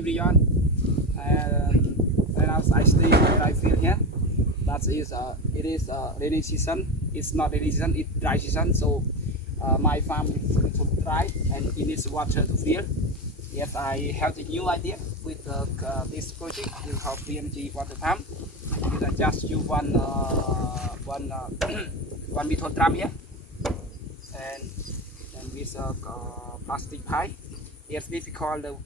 everyone. And I stay where I feel here. That is it is rainy season. It's not rainy season. It's dry season. So my farm is a little dry and it needs water to fill. Yes, I have a new idea with this project. We call PMG water pump. You can just use one one meter drum here, and with a plastic pipe. Yes, this is called the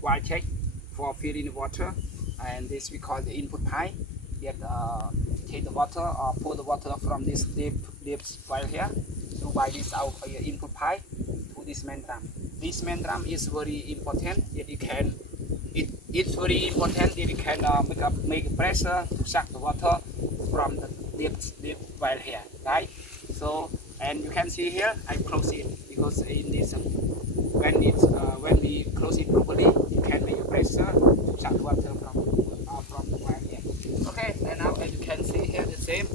wild check for filling the water, and this we call the input pipe. Yet take the water or pour the water from this deep well here to by this our input pipe to this main drum. This main drum is very important. Yet it's very important. It can make pressure to suck the water from the deep well here, right? So and you can see here I close it because in this when we close it properly, it can make a pressure to suck the water from the well here. Okay, and now as you can see here the same.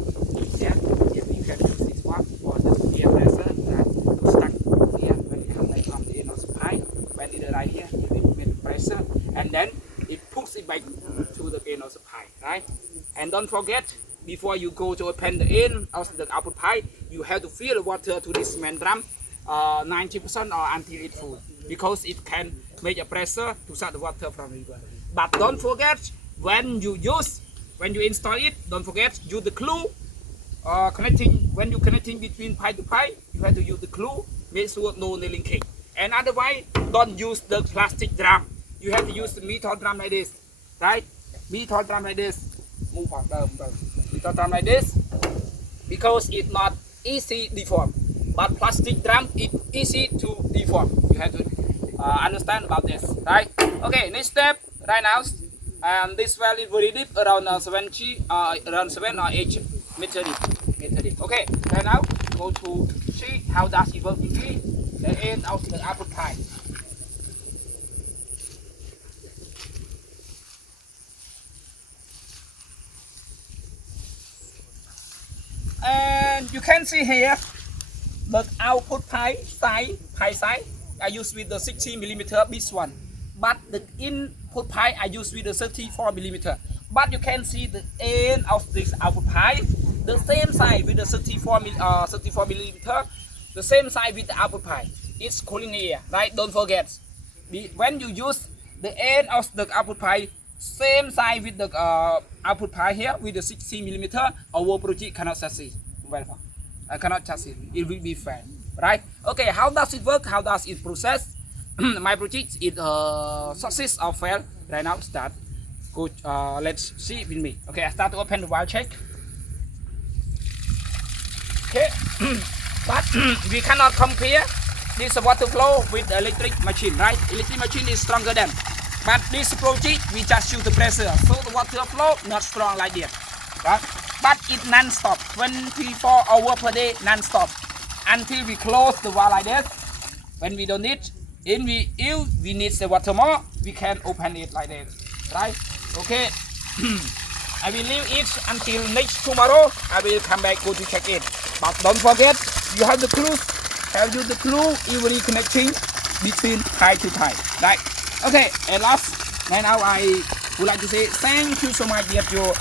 Yeah, here you can use this one for the air pressure to stuck here when it comes from the end of the pipe. When it arrives here, it will make pressure and then it pushes it back to the end of the pipe, right? And don't forget, before you go to open the end of the output pipe, you have to fill the water to this main drum 90% or until it's full, because it can make a pressure to suck the water from the river. But don't forget, when you install it, don't forget use the glue when you connecting between pipe to pipe, you have to use the glue, make sure no nailing cake. And otherwise, don't use the plastic drum. You have to use the metal drum like this, right? Metal drum like this. Move on, metal drum like this, because it's not easy deform. But plastic drum is easy to deform. You have to understand about this, right? Okay, next step right now. This well is very deep, around 7 or 8 meter deep. Okay, right now go to see how does it work between the end of the output pipe. And you can see here the output pipe size I use with the 60mm this one, but the input pipe I use with the 34mm. But you can see the end of this output pipe, the same size with the 34mm, the same size with the output pipe. It's collinear, right? Don't forget. When you use the end of the output pipe, same size with the output pipe here with the 60mm, our project cannot succeed. Well, I cannot succeed. It will be fair, right? Okay, how does it work? How does it process? My project is success or fail. Right now, start. Go. Let's see with me. Okay, I start to open the wild check. Okay, but we cannot compare this water flow with the electric machine, right? Electric machine is stronger than. But this project, we just use the pressure, so the water flow not strong like this, right? But it non-stop, 24 hours per day, non-stop, until we close the valve like this. When we don't need, if we need the water more, we can open it like this, right? Okay. I will leave it until next tomorrow. I will come back go to check it. But don't forget, you have the clue. Have you the clue? Every connecting between pipe to pipe, right? Okay, and last, and now I would like to say thank you so much that you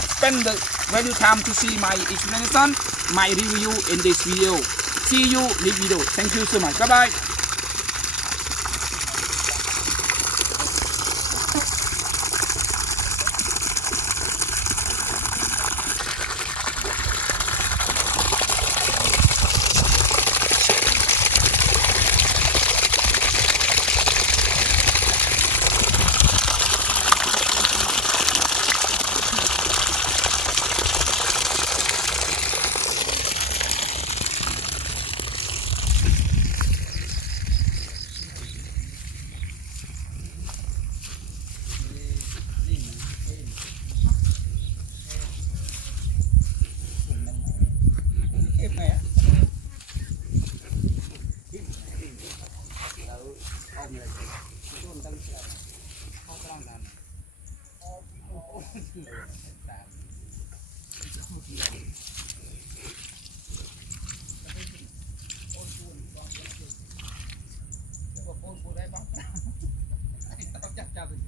spend the value time to see my explanation, my review in this video. See you next video. Thank you so much. Bye bye. Hãy subscribe cho kênh Ghiền Mì Gõ để không bỏ lỡ những video hấp dẫn. จัดจัดเลย